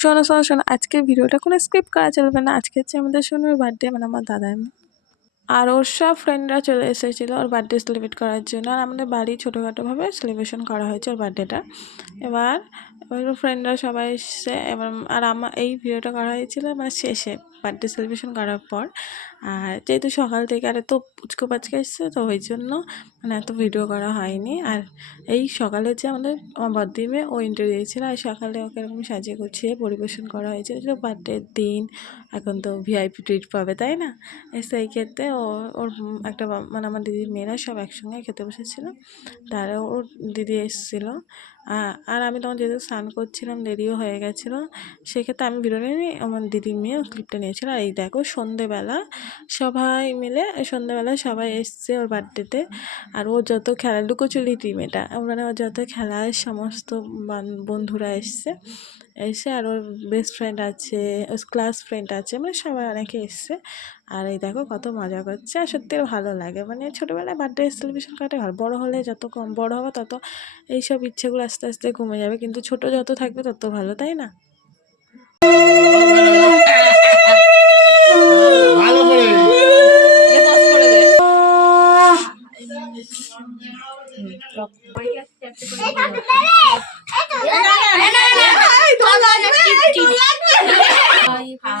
শোনো শোনো শোনো আজকের ভিডিওটা কোনো স্কিপ করা চলবে না। আজকে হচ্ছে আমাদের সোনুর বার্থডে মানে আমার দাদার। আর ওর সব ফ্রেন্ডরা চলে এসেছিল ওর বার্থডে সেলিব্রেট করার জন্য। আর আমাদের বাড়ি ছোটোখাটোভাবে সেলিব্রেশন করা হয়েছে ওর বার্থডেটা এবার এবার ওর ফ্রেন্ডরা সবাই এসছে। এবার আর আমার এই ভিডিওটা করা হয়েছিল মানে শেষে। বার্থডে সেলিব্রেশন করার পর, আর যেহেতু সকাল থেকে আর এত পুচকো পাচকা এসছে তো ওই জন্য মানে এত ভিডিও করা হয়নি। আর এই সকালে যে আমাদের আমার বদ্দি মেয়ে ও ইন্টারভিউ দিয়েছিল, আর সকালে ওকে এরকম সাজিয়ে গুছিয়ে পরিবেশন করা হয়েছিল যে বার্থডের দিন, এখন তো ভিআইপি ট্রিট পাবে, তাই না? সেই ক্ষেত্রে ও, ওর একটা মানে আমার দিদির মেয়েরা সব একসঙ্গে খেতে বসেছিল। তারা ওর দিদি এসেছিল। আর আমি তখন যেহেতু স্নান করছিলাম, দেরিও হয়ে গেছিল, সেক্ষেত্রে আমি ভিডিও নিয়ে আমার দিদির মেয়ে ক্লিপটা নিয়েছিলো। আর এই দেখো সন্ধেবেলা সবাই মিলে, সন্ধেবেলা সবাই এসছে ওর বার্থডেতে। আর ও যত খেলা লুকোচুরি টিম এটা মানে যত খেলায় সমস্ত বান- বন্ধুরা এসছে এসে আর ওর বেস্ট ফ্রেন্ড আছে ওর ক্লাস ফ্রেন্ড আছে মানে সবাই অনেকে এসছে আর এই দেখো কত মজা করছে আর সত্যি ভালো লাগে মানে ছোটোবেলায় বার্থডে সেলিব্রেশন করাটাই ভালো বড়ো হলে যত কম বড়ো হবে তত এইসব ইচ্ছেগুলো আস্তে আস্তে কমে যাবে কিন্তু ছোট যত থাকবে তত ভালো তাই না ভালো করে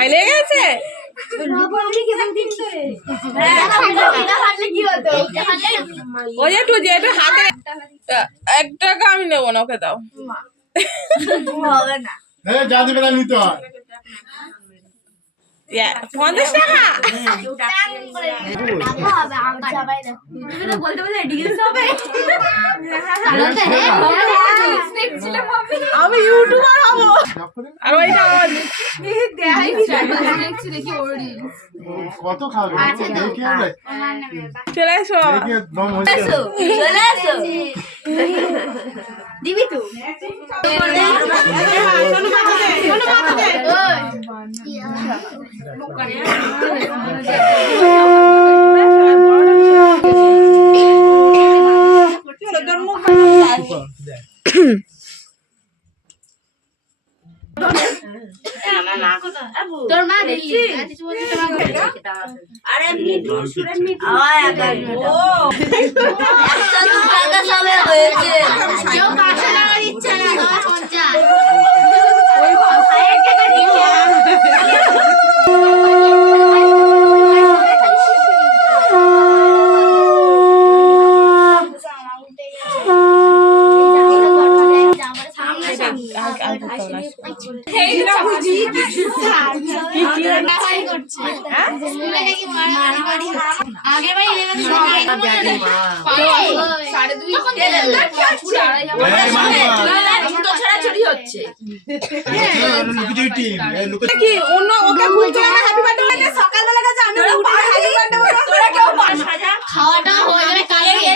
ভয় লেগে গেছে? ও যে একটু যে একটু হাতে এক টাকা আমি নেব না ওকে দাও। হবে না নিতে হয়। পঞ্চাশ টাকা আমি ইউটিউবার হব। আর ওইটা আমার দেখি ওরি কত খাবে চলে আসো দিবি তো তোর মা দিল্লি আরে মিঠু সুরেন মিঠু আয় আয় ও একটা দুটো টাকা সবে হয়েছে কেউ পাঁচশো টাকা দিচ্ছে না 50 খাওয়াটা হয়ে যাবে কালকে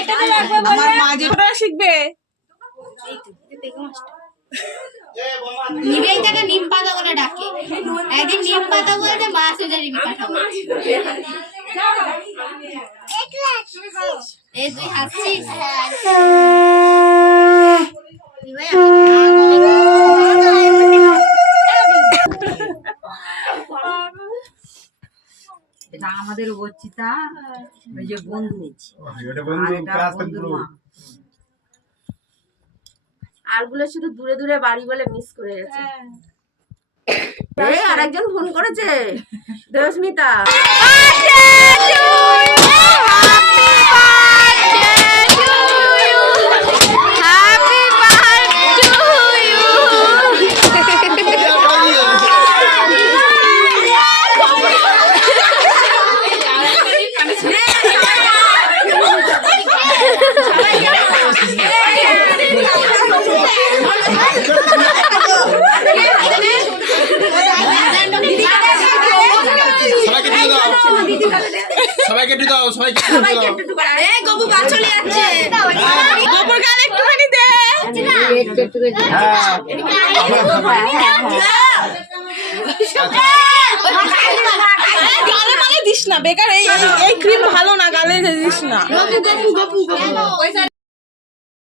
আমার মা যেটা শিখবে নিবেই তাকে নিম পাতা বলে ডাকে একদিন নিম পাতা বলতে এই তুই হাসছিস? এটা আমাদের বচ্চিতা ওই যে বন্ধু। নিচ্ছি এটা বন্ধু মা। আরগুলো শুধু দূরে দূরে বাড়ি বলে মিস করে গেছে। আর আরেকজন ফোন করেছে। দেবস্মিতা। সবাইকে একটু দাও সবাইকে একটু সবাইকে দাও একটু করে এই গবু গা চলে যাচ্ছে। গোবর গান একটুখানি দে। গালে মালে দিস না বেকার এই এই- ক্রিম ভালো না গালে দিস না।